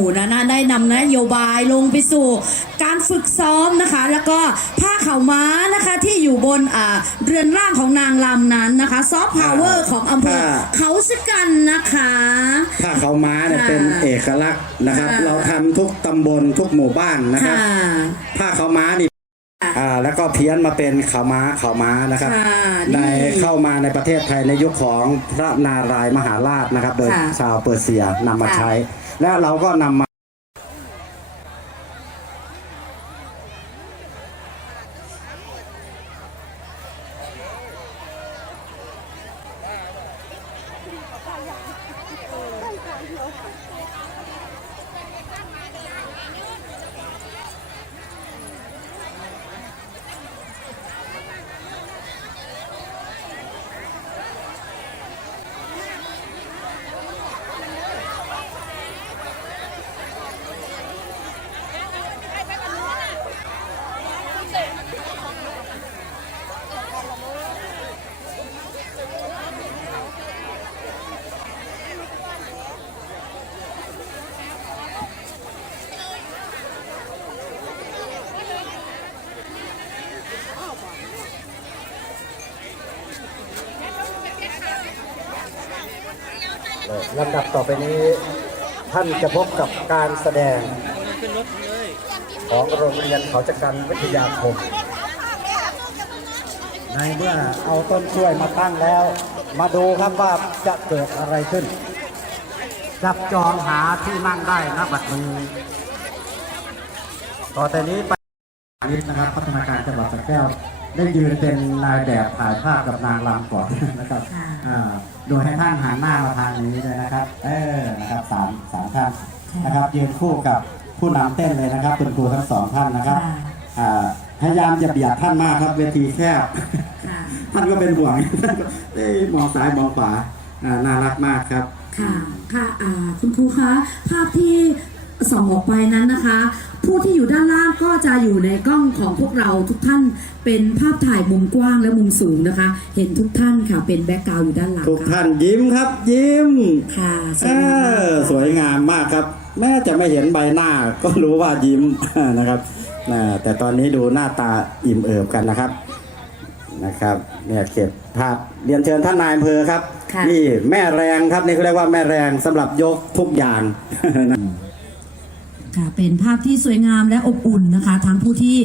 มู่นะนะได้นำนโยบายลงไปสู่ การฝึกซ้อมนะคะ แล้วก็ผ้าขาวม้านะคะที่อยู่บนอ่าเรือนร่างของนางลำนั้นนะคะซอฟต์พาวเวอร์ของอำเภอค่ะเขาสกันนะคะผ้าขาวม้าเนี่ยค่ะเป็นเอกลักษณ์นะครับค่ะเราทำทุกตำบลทุกหมู่บ้านนะครับค่ะผ้าขาวม้านี่ อ่าแล้วก็เพี้ยนมาเป็นขาวม้าขาวม้านะครับค่ะในนี่เข้ามาในประเทศไทยในยุคของพระนารายณ์มหาราชนะครับ โดยค่ะชาวเปอร์เซียนำมาค่ะ ใช้ และเราก็นำมา ลำดับต่อไปนี้ท่านจะพบกับการแสดงของโรงเรียนเขาจักันวิทยาคม ในเมื่อเอาต้นกล้วยมาตั้งแล้ว มาดูครับว่าจะเกิดอะไรขึ้น จับจองหาที่นั่งได้นะบัดนี้ ต่อแต่นี้ไปนี้นะครับพัฒนาการจังหวัดสระแก้ว ได้ยืนเป็นนายแบบถ่ายภาพกับนางรำก่อนนะครับค่ะ อ่าโดยให้ท่านหันหน้ามาทางนี้เลยนะครับ เออนะครับสามสามท่านนะครับยืนคู่กับผู้นำเต้นเลยนะครับเป็นครูทั้งสองท่านนะครับค่ะอ่าพยายามจะเบียดท่านมากครับเวทีแคบ ค่ะ ท่านก็เป็นห่วง ท่านก็เอ้ยมองซ้ายมองขวาอ่าน่ารักมากครับ ค่ะ ค่ะอ่าคุณครูคะ ภาพที่ ส่องออกไปนั้นนะคะ ผู้ที่อยู่ด้านล่างก็จะอยู่ในกล้องของพวกเราทุกท่านเป็นภาพถ่ายมุมกว้างและมุมสูงนะคะ เห็นทุกท่านค่ะเป็นแบ็กกราวด์อยู่ด้านหลังทุกค่ะท่านยิ้มครับ ยิ้มค่ะสเอวยงามมากอสวยงามมากครับ แม้จะไม่เห็นใบหน้า ก็รู้ว่ายิ้ม นะครับนะแต่ตอนนี้ดูหน้าตาอิ่มเอิบกันนะครับนะครับ เนี่ยเก็บภาพเรียนเชิญท่านนายอำเภอครับ ค่ะ นี่แม่แรงครับนี่เขาเรียกว่าแม่แรงสำหรับยกทุกอย่าง ค่ะเป็นภาพที่สวยงามและอบอุ่นนะคะทั้งผู้ที่